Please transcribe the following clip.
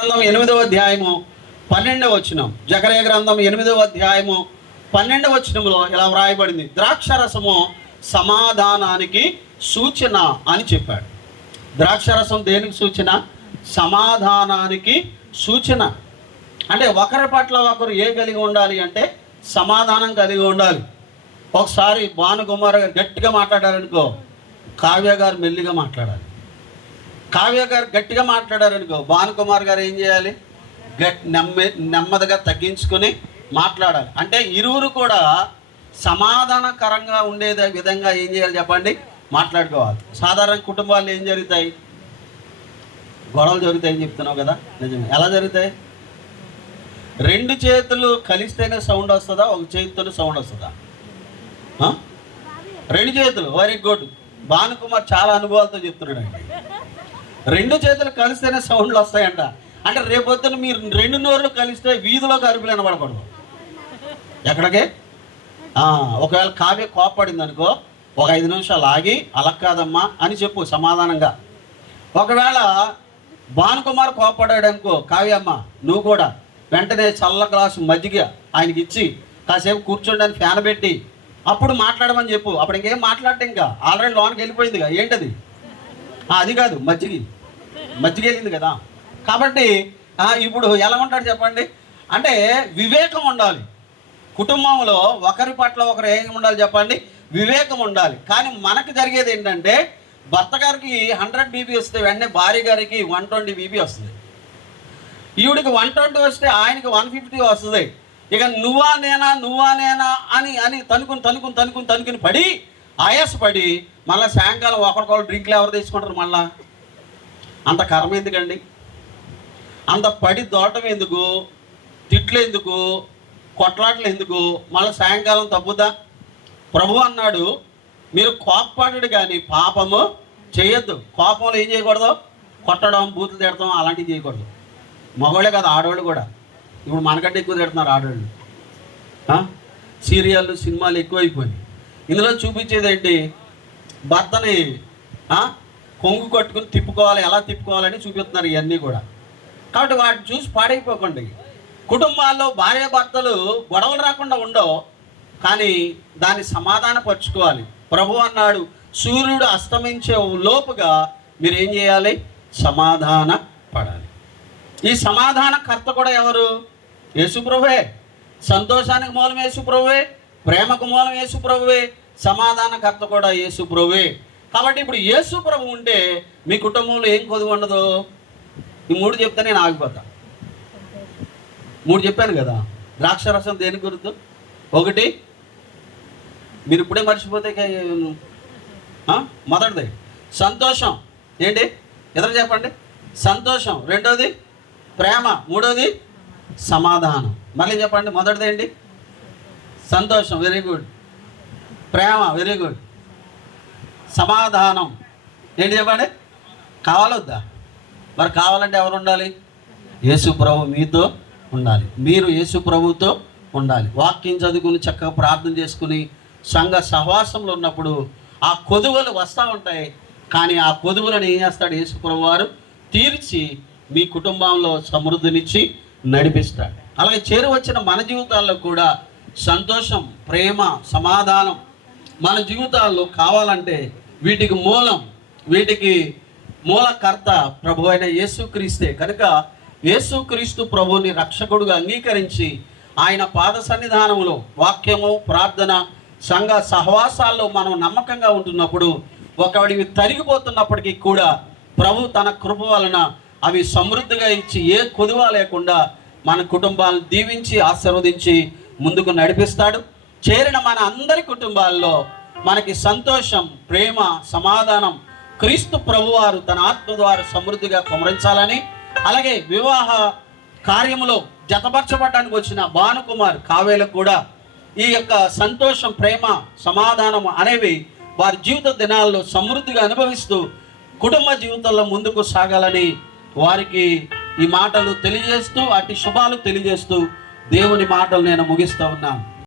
గ్రంథం 8వ అధ్యాయము 12వ వచనం. జకర్యా గ్రంథం 8వ అధ్యాయము 12వ వచనంలో ఇలా వ్రాయబడింది, ద్రాక్షరసము సమాధానానికి సూచన అని చెప్పాడు. ద్రాక్షరసం దేనికి సూచన? సమాధానానికి సూచన. అంటే ఒకరి పట్ల ఒకరు ఏ కలిగి ఉండాలి అంటే సమాధానం కలిగి ఉండాలి. ఒకసారి భానుకుమార్ గారు గట్టిగా మాట్లాడారనుకో, కావ్య గారు మెల్లిగా మాట్లాడాలి. కావ్య గారు గట్టిగా మాట్లాడారనుకో, భానుకుమార్ గారు ఏం చేయాలి? నెమ్మదిగా తగ్గించుకొని మాట్లాడాలి. అంటే ఇరువురు కూడా సమాధానకరంగా ఉండే విధంగా ఏం చేయాలి చెప్పండి? మాట్లాడుకోవాలి. సాధారణ కుటుంబాల్లో ఏం జరుగుతాయి? గొడవలు జరుగుతాయని చెప్తున్నావు కదా, నిజమే. ఎలా జరుగుతాయి? రెండు చేతులు కలిస్తేనే సౌండ్ వస్తుందా, ఒక చేతితో సౌండ్ వస్తుందా? రెండు చేతులు. Very good. భానుకుమార్ చాలా అనుభవాలతో చెప్తున్నాడు అండి. రెండు చేతులు కలిస్తేనే సౌండ్లు వస్తాయంట. అంటే రేపొద్దున మీరు రెండు నోర్లు కలిస్తే వీధిలోకి అరుపులు వినబడకూడదు. ఎక్కడికి? ఒకవేళ కావ్య కోప్పడింది అనుకో, ఒక 5 నిమిషాలు ఆగి అలా కాదమ్మా అని చెప్పు సమాధానంగా. ఒకవేళ భానుకుమార్ కోప్పడాడు అనుకో, కావ్యమ్మ నువ్వు కూడా వెంటనే చల్ల గ్లాసు మజ్జిగ ఆయనకి ఇచ్చి కాసేపు కూర్చోండి అని ఫ్యాన్ పెట్టి అప్పుడు మాట్లాడమని చెప్పు. అప్పుడు ఇంకేం మాట్లాడటం, ఇంకా ఆల్రెడీ లోనికి వెళ్ళిపోయిందిగా. ఏంటది? అది కాదు, మజ్జిగ వెళ్ళింది కదా. కాబట్టి ఇప్పుడు ఎలా ఉంటాడు చెప్పండి? అంటే వివేకం ఉండాలి కుటుంబంలో. ఒకరి పట్ల ఒకరు ఏం ఉండాలి చెప్పండి? వివేకం ఉండాలి. కానీ మనకు జరిగేది ఏంటంటే, భర్త గారికి 100 బీపీ వస్తే వెంటనే భార్య గారికి 120 బీపీ వస్తుంది. ఈవిడికి 120 వస్తే ఆయనకి 150 వస్తుంది. ఇక నువ్వా నేనా అని తనుకుని పడి ఆయాసపడి మళ్ళీ సాయంకాలం ఒకరికొకరు డ్రింక్లు ఎవరు తీసుకుంటారు? మళ్ళా అంత కర్మ ఎందుకండి? అంత పడి దోటం ఎందుకు? తిట్లు ఎందుకు? కొట్లాటలు ఎందుకు? మళ్ళీ సాయంకాలం తప్పుదా? ప్రభు అన్నాడు, మీరు కోపపడడు కానీ పాపము చేయొద్దు. కోపంలో ఏం చేయకూడదు? కొట్టడం, బూతులు తిడతాం అలాంటివి చేయకూడదు. మగవాళ్ళే కాదు, ఆడవాళ్ళు కూడా. ఇప్పుడు మనకంటే ఎక్కువ తిడుతున్నారు ఆడవాళ్ళు. సీరియళ్ళు, సినిమాలు ఎక్కువైపోయినాయి. ఇందులో చూపించేది ఏంటి? భర్తని కొంగు కట్టుకుని తిప్పుకోవాలి, ఎలా తిప్పుకోవాలని చూపిస్తున్నారు ఇవన్నీ కూడా. కాబట్టి వాటిని చూసి పాడైపోకండి. కుటుంబాల్లో భార్యాభర్తలు గొడవలు రాకుండా ఉండవు, కానీ దాన్ని సమాధానపరుచుకోవాలి. ప్రభు అన్నాడు, సూర్యుడు అస్తమించే లోపుగా మీరు ఏం చేయాలి? సమాధాన పడాలి. ఈ సమాధానకర్త కూడా ఎవరు? యేసుప్రభువే. సంతోషానికి మూలం యేసుప్రభువే, ప్రేమకు మూలం యేసుప్రభువే, సమాధానకర్త కూడా యేసుప్రభువే. కాబట్టి ఇప్పుడు యేసుప్రభు ఉంటే మీ కుటుంబంలో ఏం కొదువు ఉండదు. ఈ 3 చెప్తే నేను ఆగిపోతా. 3 చెప్పాను కదా. ద్రాక్షరసం దేనికి గుర్తు? 1 మీరు ఇప్పుడే మర్చిపోతే మొదటిది సంతోషం. ఏంటి? ఎదురు చెప్పండి. సంతోషం. 2వది ప్రేమ. 3వది సమాధానం. మళ్ళీ చెప్పండి. మొదటిది ఏంటి? సంతోషం. Very good. ప్రేమ. Very good. సమాధానం. ఏంటి చెప్పండి? కావాలొద్దా? మరి కావాలంటే ఎవరు ఉండాలి? యేసు ప్రభు మీతో ఉండాలి. మీరు యేసు ప్రభుతో ఉండాలి. వాక్యం చదువుకుని చక్కగా ప్రార్థన చేసుకుని సంఘ సహవాసంలో ఉన్నప్పుడు ఆ కొదువులు వస్తూ ఉంటాయి. కానీ ఆ కొదువులను ఏం చేస్తాడు? యేసు ప్రభు వారు తీర్చి మీ కుటుంబంలో సమృద్ధినిచ్చి నడిపిస్తాడు. అలాగే చేరువచ్చిన మన జీవితాల్లో కూడా సంతోషం, ప్రేమ, సమాధానం మన జీవితాల్లో కావాలంటే వీటికి మూలకర్త ప్రభు అయిన యేసుక్రీస్తే. కనుక యేసుక్రీస్తు ప్రభుని రక్షకుడుగా అంగీకరించి ఆయన పాద సన్నిధానంలో వాక్యము, ప్రార్థన, సంఘ సహవాసాల్లో మనం నమ్మకంగా ఉంటున్నప్పుడు ఒకడివి తరిగిపోతున్నప్పటికీ కూడా ప్రభు తన కృప వలన అవి సమృద్ధిగా ఇచ్చి ఏ కొదువ లేకుండా మన కుటుంబాలను దీవించి ఆశీర్వదించి ముందుకు నడిపిస్తాడు. చేరిన మన అందరి కుటుంబాల్లో మనకి సంతోషం, ప్రేమ, సమాధానం క్రీస్తు ప్రభువారు తన ఆత్మ ద్వారా సమృద్ధిగా కుమరించాలని, అలాగే వివాహ కార్యములో జతపరచబడడానికి వచ్చిన భానుకుమార్, కావ్యలకు కూడా ఈ యొక్క సంతోషం, ప్రేమ, సమాధానం అనేవి వారి జీవిత దినాల్లో సమృద్ధిగా అనుభవిస్తూ కుటుంబ జీవితంలో ముందుకు సాగాలని వారికి ఈ మాటలు తెలియజేస్తూ, అటు శుభాలు తెలియజేస్తూ దేవుని మాటలు నేను ముగిస్తూ ఉన్నాను.